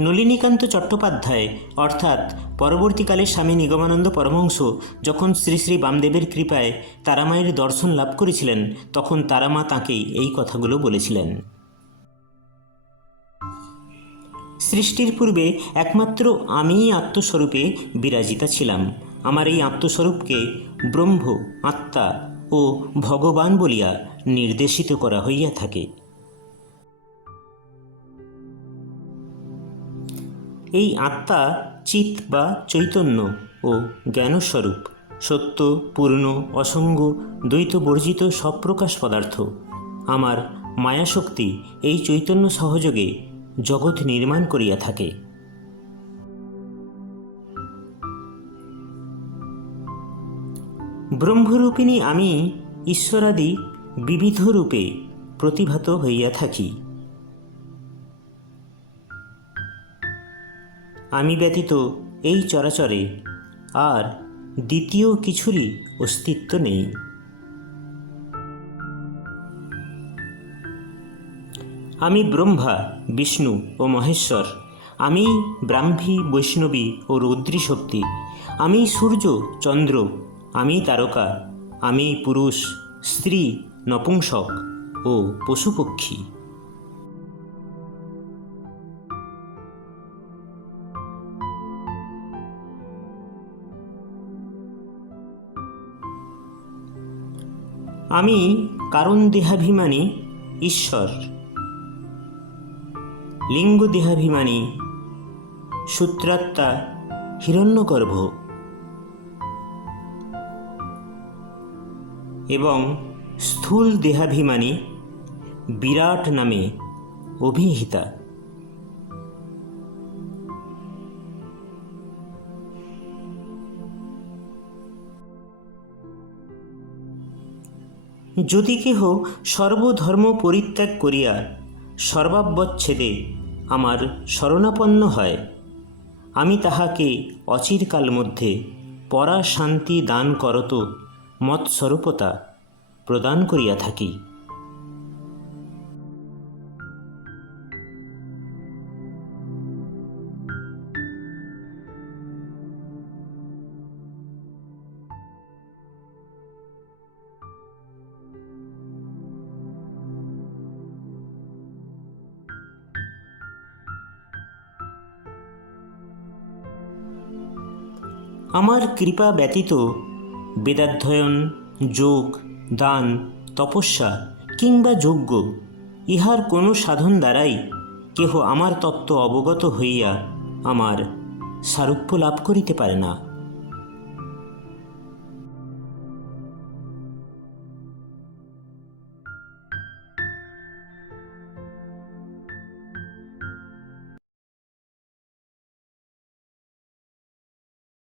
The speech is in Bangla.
নলিনীকান্ত চট্টোপাধ্যায়, অর্থাৎ পরবর্তীকালে স্বামী নিগমানন্দ পরমহংস, যখন শ্রী শ্রী বামদেবের কৃপায় তারামায়ের দর্শন লাভ করেছিলেন, তখন তারামা তাঁকে এই কথাগুলো বলেছিলেন। সৃষ্টির পূর্বে একমাত্র আমিই আত্মস্বরূপে বিরাজিতা ছিলাম। আমার এই আত্মস্বরূপকে ব্রহ্ম, আত্মা ও ভগবান বলিয়া নির্দেশিত করা হইয়া থাকে। এই আত্মা চিত বা চৈতন্য ও জ্ঞানস্বরূপ, সত্য, পূর্ণ, অসঙ্গ দ্বৈত বর্জিত সপ্রকাশ পদার্থ। আমার মায়াশক্তি এই চৈতন্য সহযোগে জগৎ নির্মাণ করিয়া থাকে। ব্রহ্মরূপিণী আমি ঈশ্বরাদি বিবিধ রূপে প্রতিভাত হইয়া থাকি। আমি ব্যতীত এই চরাচরে আর দ্বিতীয় কিছুরই অস্তিত্ব নেই। আমি ব্রহ্মা, বিষ্ণু ও মহেশ্বর। আমি ব্রাহ্মী, বৈষ্ণবী ও রৌদ্রী শক্তি। আমি সূর্য, চন্দ্র। আমি তারকা। আমি পুরুষ, স্ত্রী, নপুংসক ও পশুপক্ষী। আমি কারণ দেহাভিমানী ঈশ্বর। লিঙ্গ দেহাভিমানী সূত্রাত্মা হিরণ্যগর্ভ। এবং স্থূল দেহাভিমানী বিরাট নামে অভিহিতা। যদি কেহ সর্বধর্ম পরিত্যাগ করিয়া সর্বাবচ্ছেদে আমার শরণাপন্ন হয়, আমি তাহাকে অচিরকাল মধ্যে পরা শান্তি দান করত মৎস্বরূপতা প্রদান করিয়া থাকি। আমার কৃপা ব্যতীত বেদাধ্যয়ন, যোগ, দান, তপস্যা কিংবা যোগ্য ইহার কোনো সাধন দ্বারাই কেহ আমার তত্ত্ব অবগত হইয়া আমার সারূপ্য লাভ করিতে পারে না।